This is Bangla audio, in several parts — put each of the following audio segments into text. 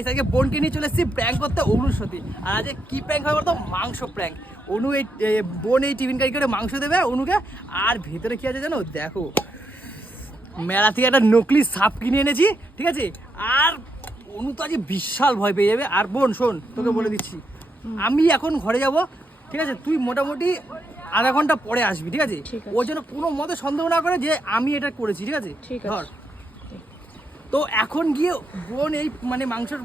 গাইস আজকে বোনকে নিয়ে চলে এসেছি প্র্যাঙ্ক করতে অনুর সাথে। আর আজকে কি প্র্যাঙ্ক হবে বলতো? মাংস প্র্যাঙ্ক। অনু এই বোন এই টিফিন কারি করে মাংস দেবে অনুকে। আর ভেতরে কি আছে জানো? দেখো, মেলা থেকে একটা নকলি সাপ কিনে এনেছি, ঠিক আছে? আর অনু তো আজকে বিশাল ভয় পেয়ে যাবে। আর বোন শোন, তোকে বলে দিচ্ছি, আমি এখন ঘরে যাব, ঠিক আছে? তুই মোটামুটি আধা ঘন্টা পরে আসবি, ঠিক আছে? ওর জন্য কোনো মতে সন্দেহ না করে যে আমি এটা করেছি, ঠিক আছে? ধর, তো এখন গিয়ে বোন এই মানে মাংসের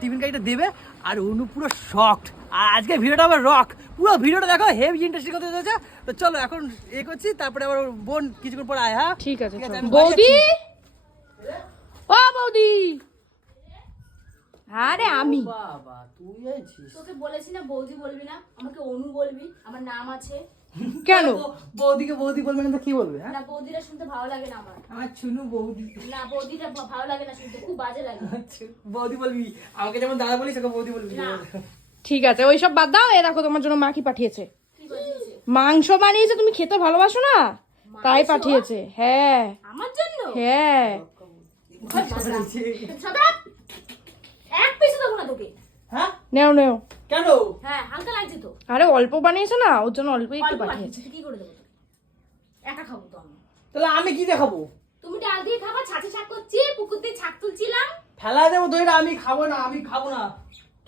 টিফিন কারিটা দেবে আর অনু পুরো শকড। আর আজকে ভিডিওটা আবার রক, পুরো ভিডিওটা দেখো, হেভি ইন্টারেস্টিং হতে চলেছে। তো চলো এখন এ করছি, তারপরে আবার বোন কিছুক্ষণ পরে আয়। হ্যাঁ ঠিক আছে। বৌদি, ও বৌদি, আরে আমি বাবা তুই আছিস? তোকে বলেছি না বৌদি বলবি না, আমাকে অনু বলবি, আমার নাম আছে। কেন বৌদিকে বৌদি বলবে না তো কি বলবে? না বৌদিটা শুনতে ভালো লাগে না আমার চুনু বৌদি। না বৌদিটা ভালো লাগে না শুনতে, খুব বাজে লাগে। বৌদি বলবি, আমাকে যেমন দাদা বলিস ওকে বৌদি বলবি। না। ঠিক আছে, ওইসব বাদ দাও। এ দেখো তোমার জন্য মা কি পাঠিয়েছে। কি বলছিস? মাংস বানিয়েছে, তুমি খেতে ভালোবাসো না তাই পাঠিয়েছে। হ্যাঁ আমার জন্য? হ্যাঁ। সদা এক পিস দেবো না তোকে। হ্যাঁ নেও নেও। কেন? হ্যাঁ হালকা লাগছে তো। আরে অল্প বানিয়েছে না, ওর জন্য অল্প একটু অল্প পাঠিয়েছে। বানিয়েছি, কি করে দেবো তোকে? একা খাবো তো আমি। তাহলে আমি কি দেখাবো? তুমি ডাল দিয়ে খাবা, ছাঁচে শাক করছি, পুকুর দিয়ে ছাক তুলছিলাম। ফেলা দেবো দইটা, আমি খাবো না, আমি খাবো না,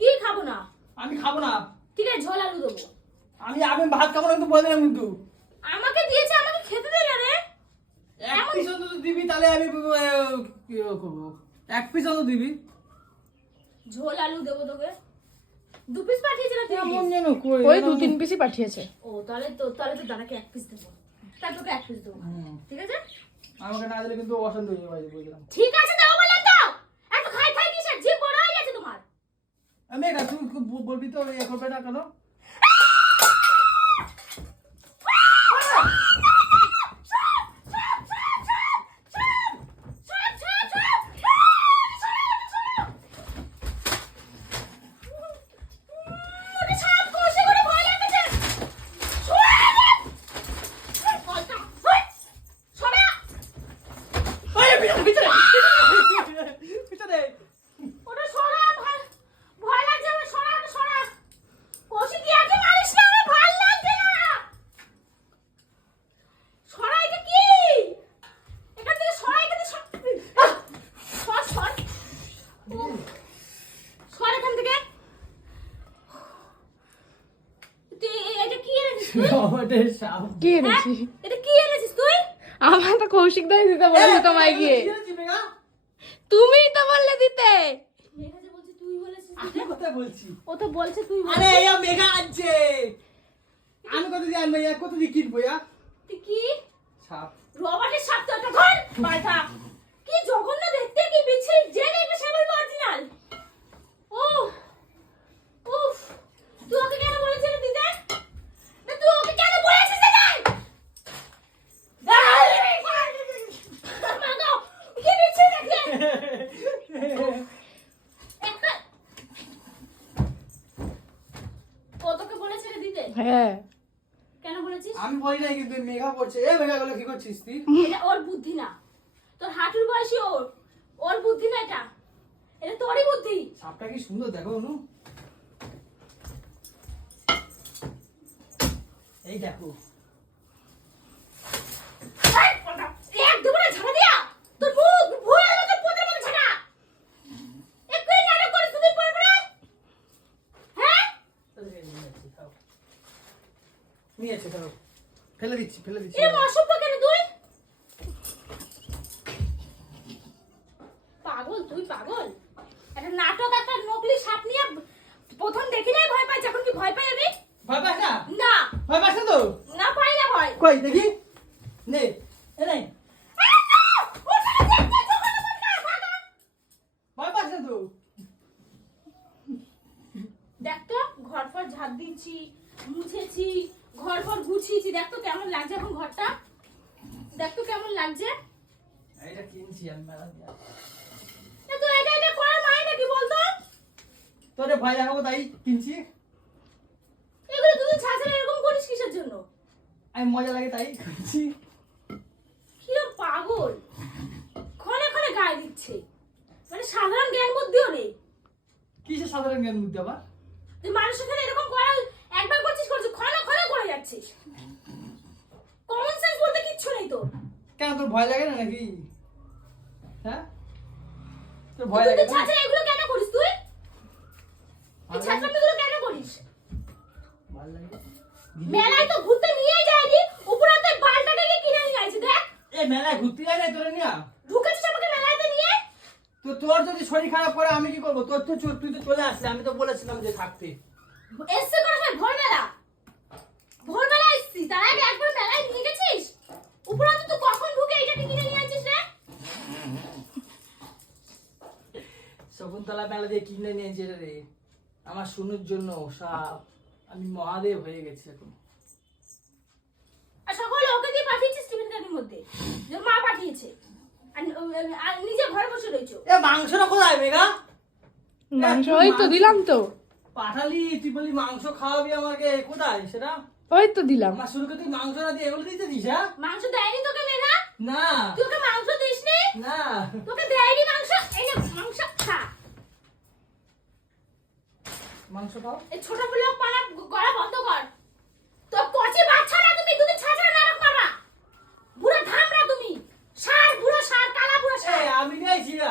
কি খাবো না? আমি খাবো না। ঠিক আছে ঝোল আলু দেবো। আমি ভাত খাবো না কিন্তু বলে দিলাম কিন্তু। আমাকে দিয়েছে, আমাকে খেতে দে না রে। এক পিস অন্তত দিবি, তাহলে আমি কি করবো? এক পিস অন্তত দিবি। ঝোল আলু দেবো তোকে। দু পিস পাঠিয়েছে না তুই? কেমন যেন কই ওই 2-3 পিসই পাঠিয়েছে। ও তাহলে তো দাদাকে এক পিস দেবো, তার তোকে এক পিস দেবো, ঠিক আছে? আমাকে না দিলে কিন্তু অশান্তি হয়ে যাবে, বুঝলাম। ঠিক আছে দেবো বললাম তো। এত খাই খাই কিসে? জিভ বড় হয়ে গেছে তোমার। আমি এটা তুই বলবি তো এ করবে না কেন? ওটা সরা, ভয় লাগছে আমার, সরা ওটা সরা। কৌশিক কি আগে মারিস না, আমার ভাল লাগছে না। সরা, এটা কি? এখান থেকে সরা, এখান থেকে সর সর সর এখান থেকে। তুই এটা কি এনেছিস তুই? কি এনেছি? এটা কি এনেছিস তুই? আমার তো কৌশিক দাই দিতে বলেছে তোমায় গিয়ে। তুমিই তো বললে দিতে। মেঘা যে বলছে তুই বলেছিস আমি দিতে? কথা বলছি। ও তো বলছে তুই আরে বলেছিস। এ মেঘা আনছে। আমি কত দিয়ে আনবো? কত দিয়ে কিনবো? তুই কি সাপ। রবার্টের সাপ তো একটা ঘর বাইটা। কি জঘন্য দেখতে, কি বিচ্ছিরি, যে দেখবে সে বলবে অরিজিনাল। ও উফ, তুই ওকে কেন বলেছিস দিতে? না তুই ওকে কেন বলেছিস দিতে? মাগো, কি বিচ্ছিরি দেখতে। একটা ও তোকে বলেছে রে দিতে? হ্যাঁ। কেন বলেছিস? আমি বলি নাই কিন্তু মেঘা পড়ছে। এ মেঘা গুলো কি করছিস তুই? এটা ওর বুদ্ধি না, তোর হাঁটুর বয়সী ওর বুদ্ধি না, এটা তোরই বুদ্ধি। সাপটা কি সুন্দর দেখো অনু। এই দেখো। এক দুপুরে ঝাড়া দিয়া তোর মুখ ভুলে গেল, তোর পোদের মধ্যে ঝাড়া। একটু নাটক করিস তুই পরে পরে, হ্যাঁ? নিয়েছে ধরো, ফেলে দিচ্ছি। এরকম অসভ্য কেন তুই? পাগল তুই, পাগল। একটা নাটক, একটা নকলি সাপ নিয়ে প্রথম দেখি নাই ভয় পাইছি, এখন কি ভয় পাই আমি? ভয় পাস না? না ভয় পাস না তো? না, পাই না ভয়। কই দেখি। নে এ নাই। ভয় পাস না তো? দেখ তো ঘর ফর ঝাড় দিচ্ছি, মুছেছি, ঘর ফর গুছিয়েছি, দেখ তো কেমন লাগছে এখন ঘরটা। দেখ তো কেমন লাগছে। এটা কিনছি আমি মেলা দিয়া। তো এটা করার মানে নাকি বলতো? তোরে ভয় দেখাবো তাই কিনছি। এগুলো তুই ছাছাড়া এরকম করিস কিসের জন্য? আমি মজা লাগে তাই কিনছি। কিরম পাগল, ক্ষণে ক্ষণে গায়ে দিচ্ছে, মানে সাধারণ জ্ঞান বুদ্ধিও নেই। কিসের সাধারণ জ্ঞান বুদ্ধি আবার? তুই মানুষের সাথে এরকম করা একবার করছিস ক্ষণা করে যাচ্ছিস। কমন সেন্স বলতে কিচ্ছু নেই তোর। কেন তোর ভয় লাগে না নাকি? হ্যাঁ তোর ভয় তুই লাগে তো না? ছাত্র এগুলো কেন করিস তুই? এই ছাত্রগুলো কেন করিস? ভয় লাগে। মেলায় তো ঘুরতে নিয়ে যায়নি, উপরাতে বালটাকে গিয়ে কিনে নিয়ে আইছে দেখ। এ মেলায় ঘুরতে যায় না তোরা নিয়া? ঢুকেছিস আমাকে মেলাতে নিয়ে? তো তোর যদি শরীর খারাপ করে আমি কি করবো? তোর তো তুই তো চলে আসলি, আমি তো বলেছিলাম যে থাকতে। এসছে কোনো সময় ভোরবেলা? ভোরবেলা এসছিস, তার আগে একবার মেলায় নিয়ে গেছিস? উপরাতে তুই কখন ঢুকে এটাকে কিনে নিয়ে আইছিস রে? শকুন্তলা মেলা দিয়ে কিনে নিয়েছে রে আমার শুনুর জন্য সাপ। আমি মহাদেব হয়ে গেছি এখন। আর সকলে ওকে দিয়ে পাঠিয়েছিস টিফিন কারির মধ্যে, যে মা পাঠিয়েছে। আর নিজে ঘরে বসে রয়েছো। এ মাংসটা কোথায় মেঘা? মাংস ওই তো দিলাম তো, পাঠালি তুই বলি মাংস খাওয়াবি আমাকে, কোথায় সেটা? ওই তো দিলাম। আমার শুরুকে তুই মাংস না দিয়ে এগুলো দিতে দিস? হ্যাঁ মাংস দেয়নি তোকে মেঘা? না তুই ওকে মাংস দিসনি? না তোকে দেয়নি মাংস? এই না মাংস খা। মাংস খাও। এই ছোট লোক পানা গলা বন্ধ কর। তো কচি বাচ্চা না তুমি, তুমি ছাছড়া নাটক করবা। বুড়া ধামরা তুমি। বুড়ো সার, কালা বুড়ো এ সার। আমি নিয়েছি না,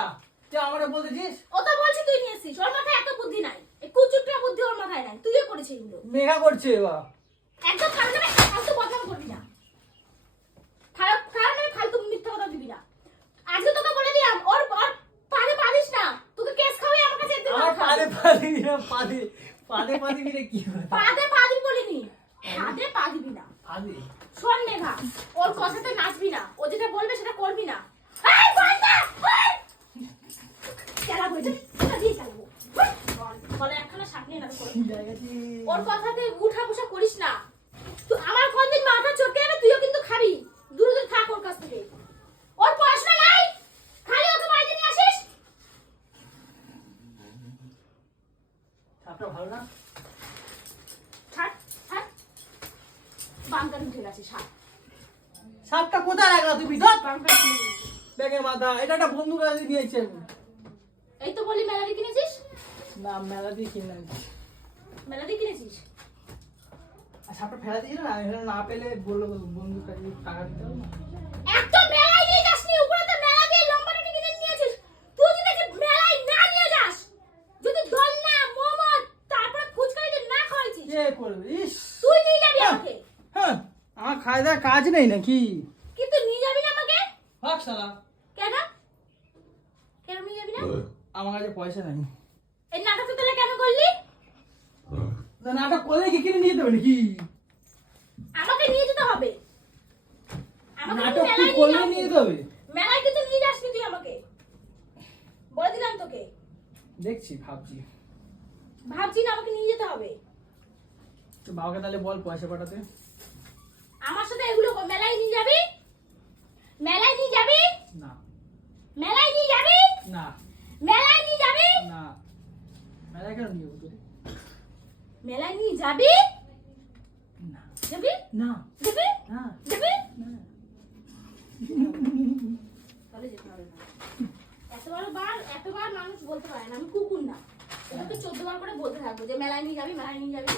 তুই আমারে বলতেছিস? ও তো বলছি তুই নিয়েছিস, ওর মাথায় এত বুদ্ধি নাই। এই কুচুটটা বুদ্ধি ওর মাথায় নাই, তুইও করেছিস এগুলো। মেঘা করছে বা একদম খারাপ না, ফালতু বদনাম করবি না। খারাপ ফালতু মিথ্যা কথা দিবি না। আজকে তোকে বলে দিলাম, ওর পাদে পাদিস না। তোকে কেস খাওয়াই আমার কাছে একদিন আমার পাদে পাদে গিয়ে কি হয়? পাদে পাদি বলিনি, পাদে পাদিবি না। পাদে শোন মেঘা, ওর কথাতে নাচবি না, ও যেটা বলবে সেটা করবি না। এই বান্দা, ওই কেলা বইছে, এটা দিয়ে চালাবো। বলে একখানা সামনে না করে। ওর কথাতে উঠা বসা করিস না। তুই আমার কোনদিন মাথা চটকে যাবে, তুইও কিন্তু খাবি। দূরে দূরে থাক ওর কাছ থেকে। ওর পড়াশোনা নাই, খালি ওকে বাড়িতে নিয়ে আসিস। সাপটা ভালো না? ছাড় ছাড়, বাঙ্কার উঠে গেছে সাপ। সাপটা কোথায় রাখলা তুমি? ধর বাঙ্কার উঠে গেছে। ব্যাগের মাথা, এটা একটা বন্ধু কাছে নিয়েছি আমি। এই তো বলি মেলা দিয়ে কিনেছিস? না মেলা দিয়ে কিনে আনছি। মেলা দিয়ে কিনেছিস? আর সাপটা ফেলা দিয়েছিল না, আমি না পেলে বললো বন্ধুর কাছে টাকা দিতে হবে না। একদম মেলায় নিয়ে যাসনি, উপরে তো মেলা দিয়ে লম্বাটাকে কিনে নিয়েছিস। তুই যদি দেখি মেলায় না নিয়ে যাস, যদি দোলনা, মোমো, তারপরে ফুচকা যদি না খাওয়াইছিস, কে করবে? ইস তুই নিয়ে যাবি আমাকে। হ্যাঁ আমার খাওয়া দাওয়ার কাজ নেই নাকি? কিন্তু নিয়ে যাবি না আমাকে? হক শালা, কেন? কেন নিয়ে যাবি না? আমার কাছে পয়সা নাই। এই নাটক তাহলে কেন করলি? না নাটক করলে কি কিনে নিয়ে যেতে হবে নাকি? আমাকে নিয়ে যেতে হবে। আমাকে নাটক তুই কি মেলায় করলে নিয়ে নিয়ে যাবি। যেতে হবে? মেলায় কিন্তু নিয়ে যাসনি তুই আমাকে, বলে দিলাম তোকে। দেখছি ভাবছি। ভাবছি না, আমাকে নিয়ে যেতে হবে। তো বাবাকে তাহলে বল পয়সা পাঠাতে। আমার সাথে এগুলো মেলায় নিয়ে যাবি? মেলায় নিয়ে যাবি? না মেলায় নিয়ে যাবি? না মেলায় নিয়ে যাবি? না মেলায় কেন নিয়ে যাবো? মেলায় নিয়ে যাবি? না যাবি? না যাবি? না যাবি? না। তাহলে যেতে হবে না। এতবার মানুষ বলতে পারে না আমি কুকুর না। এটাকে 14 বার করে বলতে থাকবো যে মেলায় নিয়ে যাবি, মেলায় নিয়ে যাবি।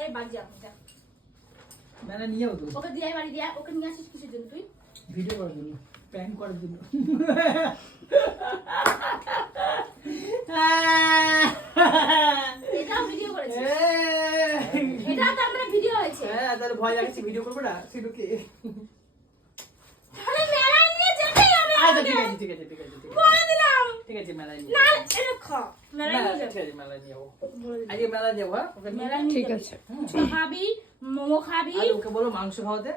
এই বাজি আপনি যা। মেলায় নিয়ে যাবো তো, ওকে দিয়ে বাড়ি দিয়া, ওকে নিয়ে আসিস কিসের জন্য তুই? ভিডিও করার জন্য, প্র্যাঙ্ক করার জন্য। এটাও ভিডিও করেছিস? এটা তার মানে ভিডিও হয়েছে? হ্যাঁ তাহলে ভয় লাগছে, ভিডিও করবো না সেটুকে। তাহলে মেলায় নিয়ে যেতেই হবে আচ্ছা আমাকে। ঠিক আছে ঠিক আছে ঠিক আছে ঠিক আছে বলে দিলাম। ঠিক আছে মেলায় নিয়ে না, যাবো। এটা খা। মেলায় নিয়ে ঠিক যাবি। আছে মেলায় নিয়ে যাবো। আজকে মেলায় যাবো। হ্যাঁ ওকে নিয়ে মেলায় নিয়ে ঠিক যাবি। আছে। ফুচকা খাবি, মোমো খাবি। আর ওকে বলো মাংস খাওয়াতে,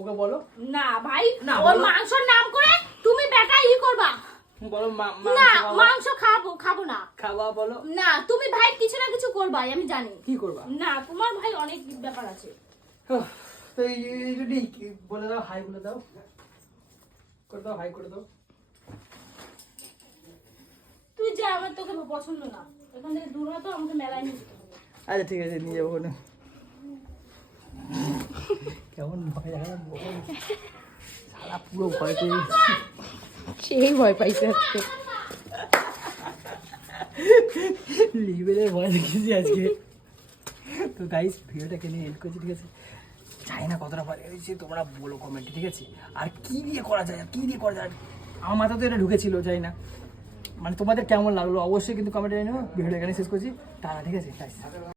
ওকে বলো। না ভাই, না, ওর বলো। মাংসর নাম করে তুমি বেটা করবা। বলো না, মাংস মাংস খাবো না। খাওয়া বলো। না, তুমি ভাই কিছু না কিছু করবাই, আমি জানি। কি করবা? না, তোমার ভাই অনেক ব্যাপার আছে। তো এই যদি বলে দাও, হাই বলে দাও, করে দাও, হাই করে দাও। তুই যা, আমার তোকে পছন্দ না। এখান থেকে দূর হতো, আমাকে মেলায় নিয়ে যেতে হবে। আচ্ছা ঠিক আছে নিয়ে যাবো ওখানে। কেমন ভয় লাগা, সারা পুরো ভয় পেয়ে গেছি। সেই ভয় পাইছে আজকে। লেভেলের ভয় দেখেছি আজকে। তো গাইস ভিডিওটাকে নিয়ে এন্ড করছি, ঠিক আছে? জানি না কতটা ভয় হয়েছে, তোমরা বলো কমেন্টে, ঠিক আছে? আর কি দিয়ে করা যায়, আর কি দিয়ে করা যায়, আমার মাথা তো এটা ঢুকেছিল, জানি না মানে তোমাদের কেমন লাগলো অবশ্যই কিন্তু কমেন্টে জানিও। ভিডিওটা এখানে শেষ করছি, তারা ঠিক আছে?